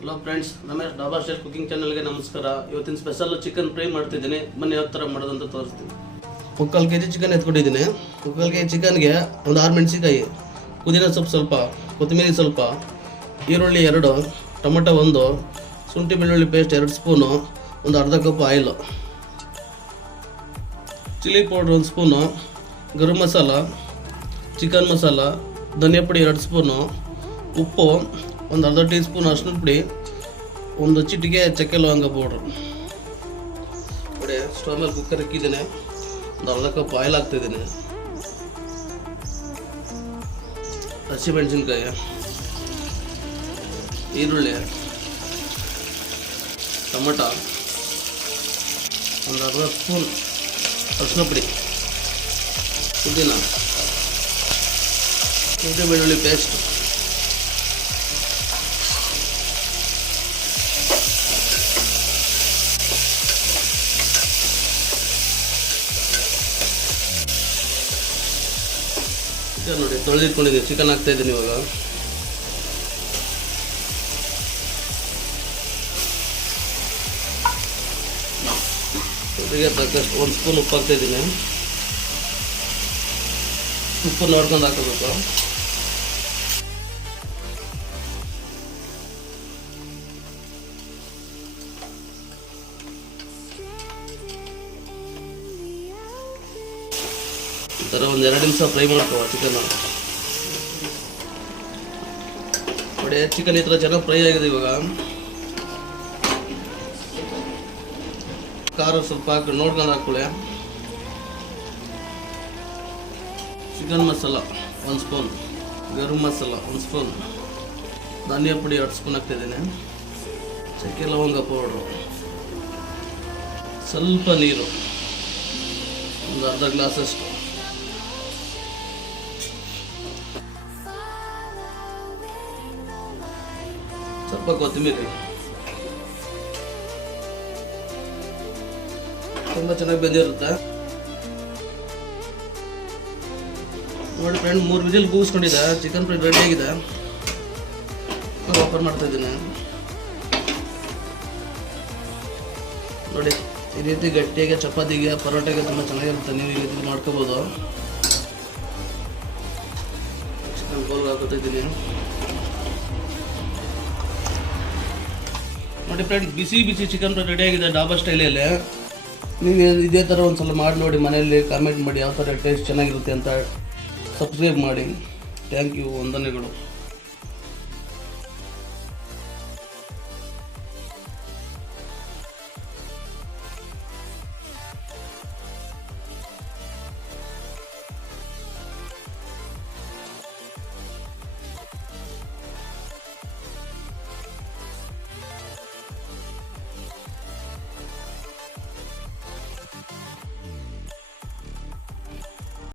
Hello friends Ramesh dhaba style cooking ಚಾನಲ್ಗೆ ನಮಸ್ಕಾರ. ಇವತ್ತಿನ ಸ್ಪೆಷಲ್ ಚಿಕನ್ ಫ್ರೈ ಮಾಡ್ತಿದ್ದೀನಿ. ಬನ್ನಿ ಯಾವ ಥರ ಮಾಡೋದಂತ ತೋರಿಸ್ತೀನಿ. ಮುಕ್ಕಾಲು ಕೆ ಜಿ ಚಿಕನ್ ಎತ್ಕೊಂಡಿದ್ದೀನಿ. ಮುಕ್ಕಾಲು ಕೆ ಜಿ ಚಿಕನ್ಗೆ ಒಂದು ಆರು ಮೆಣಸಿಕಾಯಿ ಪುದೀನ ಸೊಪ್ಪು ಸ್ವಲ್ಪ, ಕೊತ್ತಂಬರಿ ಸ್ವಲ್ಪ, ಈರುಳ್ಳಿ ಎರಡು, ಟೊಮೆಟೊ ಒಂದು, ಶುಂಠಿ ಬೆಳ್ಳುಳ್ಳಿ ಪೇಸ್ಟ್ ಎರಡು ಸ್ಪೂನು ಒಂದು ಅರ್ಧ ಕಪ್ ಆಯಿಲು ಚಿಲ್ಲಿ ಪೌಡ್ರ್ ಒಂದು ಸ್ಪೂನು ಗರಂ ಮಸಾಲ ಚಿಕನ್ ಮಸಾಲ, ಧನಿಯಾ ಪುಡಿ ಎರಡು ಸ್ಪೂನು ಉಪ್ಪು ಒಂದು ಅರ್ಧ ಟೀ ಸ್ಪೂನ್ ಅರ್ಶಿನ ಪುಡಿ, ಒಂದು ಚಿಟಿಕೆ ಚಕ್ಕೆ ಲವಂಗ ಪೌಡ್ರು ನೋಡಿ ಸ್ಟವ್ ಮೇಲೆ ಕುಕ್ಕರ್ ಇಕ್ಕಿದ್ದೀನಿ. ಒಂದು ಅರ್ಧ ಕಪ್ ಆಯಿಲ್ ಹಾಕ್ತಿದ್ದೀನಿ. ಹಸಿಮೆಣಸಿನ್ಕಾಯಿ ಈರುಳ್ಳಿ, ಟೊಮೆಟೊ, ಒಂದು ಅರ್ಧ ಸ್ಪೂನ್ ಅರ್ಶಿನ ಪುಡಿ. ಪುದೀನ ಶುಂಠಿ ಬೆಳ್ಳುಳ್ಳಿ ಪೇಸ್ಟ್ ಚಿಕನ್ ನೋಡಿ, ತೊಳೆದಿಟ್ಕೊಂಡಿದ್ದೀನಿ. ಚಿಕನ್ ಹಾಕ್ತಾ ಇದ್ದೀನಿ ಇವಾಗ. ಜೊತೆಗೆ ತಕ್ಕಷ್ಟು ಒಂದು ಸ್ಪೂನ್ ಉಪ್ಪು ಹಾಕ್ತಾ ಇದ್ದೀನಿ. ಉಪ್ಪು ನೋಡ್ಕೊಂಡು ಹಾಕೋಬೇಕು. ಈ ಥರ ಒಂದು ಎರಡು ನಿಮಿಷ ಫ್ರೈ ಮಾಡ್ಕೋ ಚಿಕನ್ ನೋಡಿ ಚಿಕನ್ ಈ ಥರ ಚೆನ್ನಾಗಿ ಫ್ರೈ ಆಗಿದೆ ಇವಾಗ. ಖಾರ ಸ್ವಲ್ಪ ಹಾಕಿ, ನೋಡ್ಕೊಂಡು ಹಾಕೊಳ್ಳಿ ಚಿಕನ್ ಮಸಾಲ, ಒಂದು ಸ್ಪೂನ್ ಗರಂ ಮಸಾಲ, ಒಂದು ಸ್ಪೂನ್ ಧನಿಯಾ ಪುಡಿ ಎರಡು ಸ್ಪೂನ್ ಹಾಕ್ತಿದ್ದೀನಿ. ಚಕ್ಕೆ ಲವಂಗ ಪೌಡ್ರು ಸ್ವಲ್ಪ ನೀರು. ಒಂದು ಅರ್ಧ ಗ್ಲಾಸಷ್ಟು ಸ್ವಲ್ಪ ಕೊತ್ತಂಬರಿ ತುಂಬ ಚೆನ್ನಾಗಿ ಬೆಂದಿರುತ್ತೆ. ನೋಡಿ ಫ್ರೆಂಡ್ ಮೂರು ವಿಜಿಲ್ ಕೂಗಿಸ್ಕೊಂಡಿದೆ ಚಿಕನ್ ಫ್ರೈ ರೆಡಿ ಆಗಿದೆ. ಓಪನ್ ಮಾಡ್ತಾ ಇದ್ದೀನಿ. ನೋಡಿ, ಈ ರೀತಿ ಗಟ್ಟಿಯಾಗಿ, ಚಪಾತಿಗೆ, ಪರೋಟೆಗೆ ತುಂಬ ಚೆನ್ನಾಗಿರುತ್ತೆ. ನೀವು ಈ ರೀತಿ ಮಾಡ್ಕೋಬೋದು. ಚಿಕನ್ ಬೋಲ್ಗೆ ಹಾಕೋತಿದ್ದೀನಿ ನೋಡಿ ಫ್ರೆಂಡ್ ಬಿಸಿ ಬಿಸಿ ಚಿಕನ್ ರೆಡಿ ಆಗಿದೆ ಡಾಬಾ ಸ್ಟೈಲಲ್ಲಿ ನೀವು ಇದೇ ಥರ ಒಂದು ಸಲ ಮಾಡಿ ನೋಡಿ ಮನೆಯಲ್ಲಿ ಕಾಮೆಂಟ್ ಮಾಡಿ, ಯಾವ ಥರ ಟೇಸ್ಟ್ ಚೆನ್ನಾಗಿರುತ್ತೆ ಅಂತ ಸಬ್ಸ್ಕ್ರೈಬ್ ಮಾಡಿ. ಥ್ಯಾಂಕ್ ಯು ವಂದನೆಗಳು.